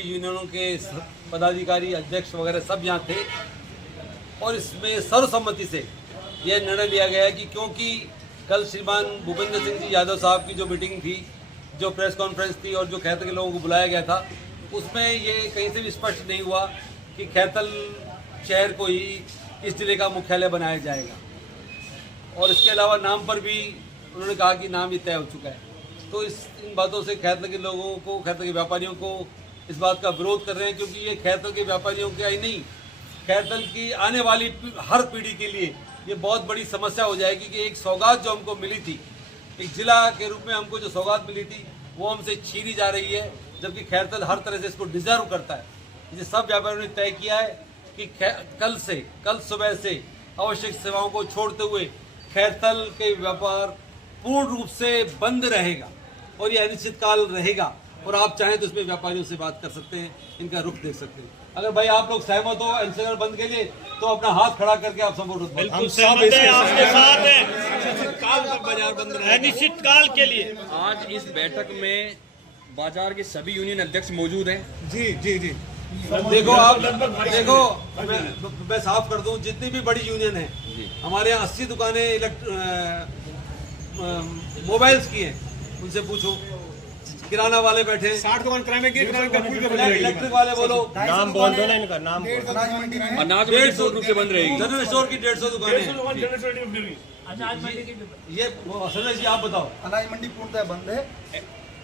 सभी यूनियनों के पदाधिकारी, अध्यक्ष वगैरह सब यहाँ थे और इसमें सर्वसम्मति से यह निर्णय लिया गया है कि क्योंकि कल श्रीमान भूपेंद्र सिंह जी यादव साहब की जो मीटिंग थी, जो प्रेस कॉन्फ्रेंस थी और जो खैरतल के लोगों को बुलाया गया था, उसमें ये कहीं से भी स्पष्ट नहीं हुआ कि खैरतल शहर को ही इस जिले का मुख्यालय बनाया जाएगा। और इसके अलावा नाम पर भी उन्होंने कहा कि नाम ये तय हो चुका है। तो इन बातों से खैरतल के लोगों को, खैरतल के व्यापारियों को इस बात का विरोध कर रहे हैं, क्योंकि ये खैरतल के व्यापारियों के ही नहीं, खैरतल की आने वाली हर पीढ़ी के लिए ये बहुत बड़ी समस्या हो जाएगी कि एक सौगात जो हमको मिली थी, एक जिला के रूप में हमको जो सौगात मिली थी, वो हमसे छीनी जा रही है, जबकि खैरतल हर तरह से इसको डिजर्व करता है। इसे सब व्यापारियों ने तय किया है कि कल सुबह से आवश्यक सेवाओं को छोड़ते हुए खैरतल के व्यापार पूर्ण रूप से बंद रहेगा और यह अनिश्चितकाल रहेगा। और आप चाहें तो इसमें व्यापारियों से बात कर सकते हैं, इनका रुख देख सकते हैं। अगर भाई आप लोग सहमत हो अनिश्चितकाल बंद के लिए तो अपना हाथ खड़ा करके आप सपोर्ट। बिल्कुल सहमत हैं, आपके साथ हैं। अनिश्चितकाल तक बाजार बंद रहेगा, अनिश्चितकाल के लिए। आज इस बैठक में बाजार के सभी यूनियन अध्यक्ष मौजूद हैं। जी जी जी। देखो मैं साफ कर दूं, जितनी भी बड़ी यूनियन है, हमारे यहाँ 80 दुकानें मोबाइल्स की हैं, उनसे पूछो। किराना वाले बैठे, 60 दुकान किराने की, इलेक्ट्रिक वाले बोलो, नाम बोल दो ना इनका नाम। अनाज 150 रुपए बंद रहेगी। जनरल स्टोर की 150 दुकानें। ये संजय जी आप बताओ। अनाज मंडी पूर्णतः बंद है।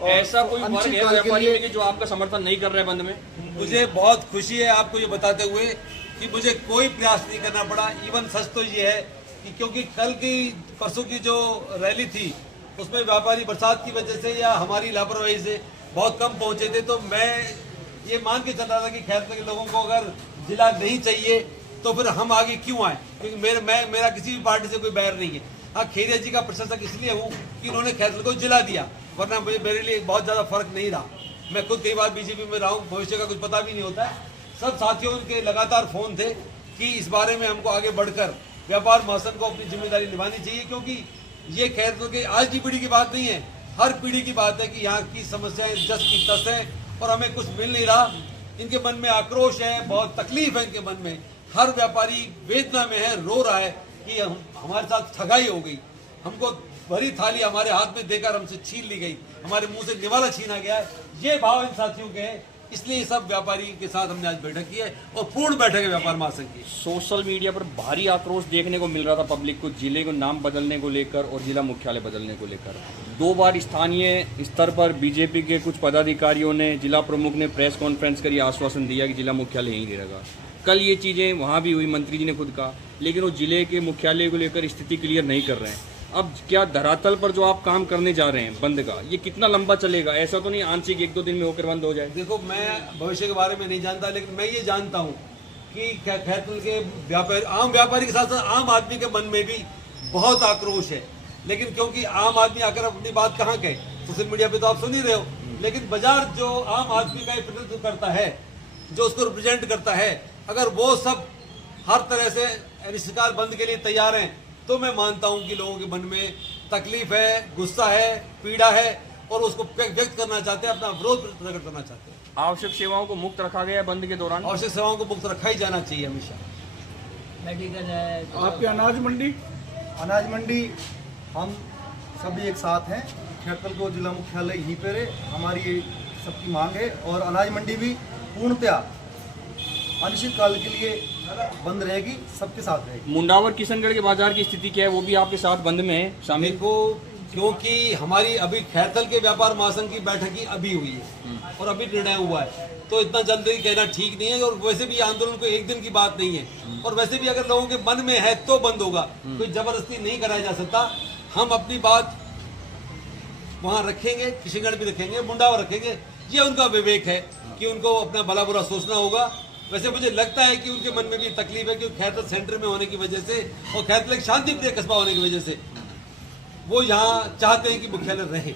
ऐसा कोई वर्ग है व्यापारी में कि जो आपका समर्थन नहीं कर रहा है बंद में? मुझे बहुत खुशी है आपको ये बताते हुए कि मुझे कोई प्रयास नहीं करना पड़ा। इवन सच तो ये है कि क्योंकि कल की परसों की जो रैली थी उसमें व्यापारी बरसात की वजह से या हमारी लापरवाही से बहुत कम पहुंचे थे, तो मैं ये मान के चल रहा था कि खैरतल के लोगों को अगर जिला नहीं चाहिए तो फिर हम आगे क्यों आए, क्योंकि मेरा किसी भी पार्टी से कोई बैर नहीं है। हाँ, खेरिया जी का प्रशंसक इसलिए हूँ कि उन्होंने खैरतल को जिला दिया, वरना मेरे लिए बहुत ज़्यादा फर्क नहीं रहा। मैं खुद कई बार बीजेपी में रहा हूँ, भविष्य का कुछ पता भी नहीं होता है। सब साथियों के लगातार फोन थे कि इस बारे में हमको आगे बढ़कर व्यापार महासंघ को अपनी जिम्मेदारी निभानी चाहिए, क्योंकि ये खैरतल के आज की पीढ़ी की बात नहीं है, हर पीढ़ी की बात है कि यहाँ की समस्याएं जस की तस है और हमें कुछ मिल नहीं रहा। इनके मन में आक्रोश है, बहुत तकलीफ है इनके मन में। हर व्यापारी वेदना में है, रो रहा है कि हमारे साथ ठगाई हो गई, हमको भरी थाली हमारे हाथ में देकर हमसे छीन ली गई, हमारे मुंह से निवाला छीना गया है। ये भाव इन साथियों के हैं, इसलिए सब व्यापारी के साथ हमने आज बैठक की है और पूर्ण बैठक है व्यापार महासंघ की। सोशल मीडिया पर भारी आक्रोश देखने को मिल रहा था पब्लिक को, जिले को नाम बदलने को लेकर और जिला मुख्यालय बदलने को लेकर। 2 बार स्थानीय स्तर पर बीजेपी के कुछ पदाधिकारियों ने, जिला प्रमुख ने प्रेस कॉन्फ्रेंस कर आश्वासन दिया कि जिला मुख्यालय यहीं रहेगा। कल ये चीज़ें वहाँ भी हुई, मंत्री जी ने खुद कहा, लेकिन वो जिले के मुख्यालय को लेकर स्थिति क्लियर नहीं कर रहे हैं। अब क्या धरातल पर जो आप काम करने जा रहे हैं बंद का, ये कितना लंबा चलेगा? ऐसा तो नहीं आंशिक 1-2 दिन में होकर बंद हो जाए? देखो, मैं भविष्य के बारे में नहीं जानता, लेकिन मैं ये जानता हूँ कि खैरतल के व्यापारी, आम व्यापारी के साथ साथ आम आदमी के मन में भी बहुत आक्रोश है। लेकिन क्योंकि आम आदमी आकर अपनी बात कहाँ कहे, सोशल मीडिया पे तो आप सुन ही रहे हो, लेकिन बाजार जो आम आदमी का प्रतिनिधित्व करता है, जो उसको रिप्रेजेंट करता है, अगर वो सब हर तरह से अनिश्चितकाल बंद के लिए तैयार हैं, तो मैं मानता हूं कि लोगों के मन में तकलीफ है, गुस्सा है, पीड़ा है और उसको व्यक्त करना चाहते हैं, अपना विरोध प्रकट करना चाहते हैं। आवश्यक सेवाओं को मुक्त रखा गया है बंद के दौरान? आवश्यक सेवाओं को मुक्त रखा ही जाना चाहिए हमेशा। मेडिकल है, आपके अनाज मंडी हम सभी एक साथ हैं। खैरतल को जिला मुख्यालय यहीं पर है, हमारी सबकी मांग है। और अनाज मंडी भी पूर्णतया अनिश्चितकाल के लिए बंद रहेगी, सबके साथ रहेगी। मुंडावर किशनगढ़ के बाजार की स्थिति क्या है, वो भी आपके साथ बंद में है शामिल? को क्योंकि हमारी अभी खैरतल के व्यापार महासंघ की बैठक ही अभी हुई है और अभी निर्णय हुआ है, तो इतना जल्दी कहना ठीक नहीं है। और वैसे भी आंदोलन को एक दिन की बात नहीं है, और वैसे भी अगर लोगों के मन में है तो बंद होगा, कोई जबरदस्ती नहीं कराया जा सकता। हम अपनी बात वहाँ रखेंगे, किशनगढ़ भी रखेंगे, मुंडावर रखेंगे। ये उनका विवेक है कि उनको अपना भला बुरा सोचना होगा। वैसे मुझे लगता है कि उनके मन में भी तकलीफ है कि खैरतल सेंटर में होने की वजह से और खैरतल एक शांतिप्रिय कस्बा होने की वजह से वो यहाँ चाहते हैं कि मुख्यालय रहे।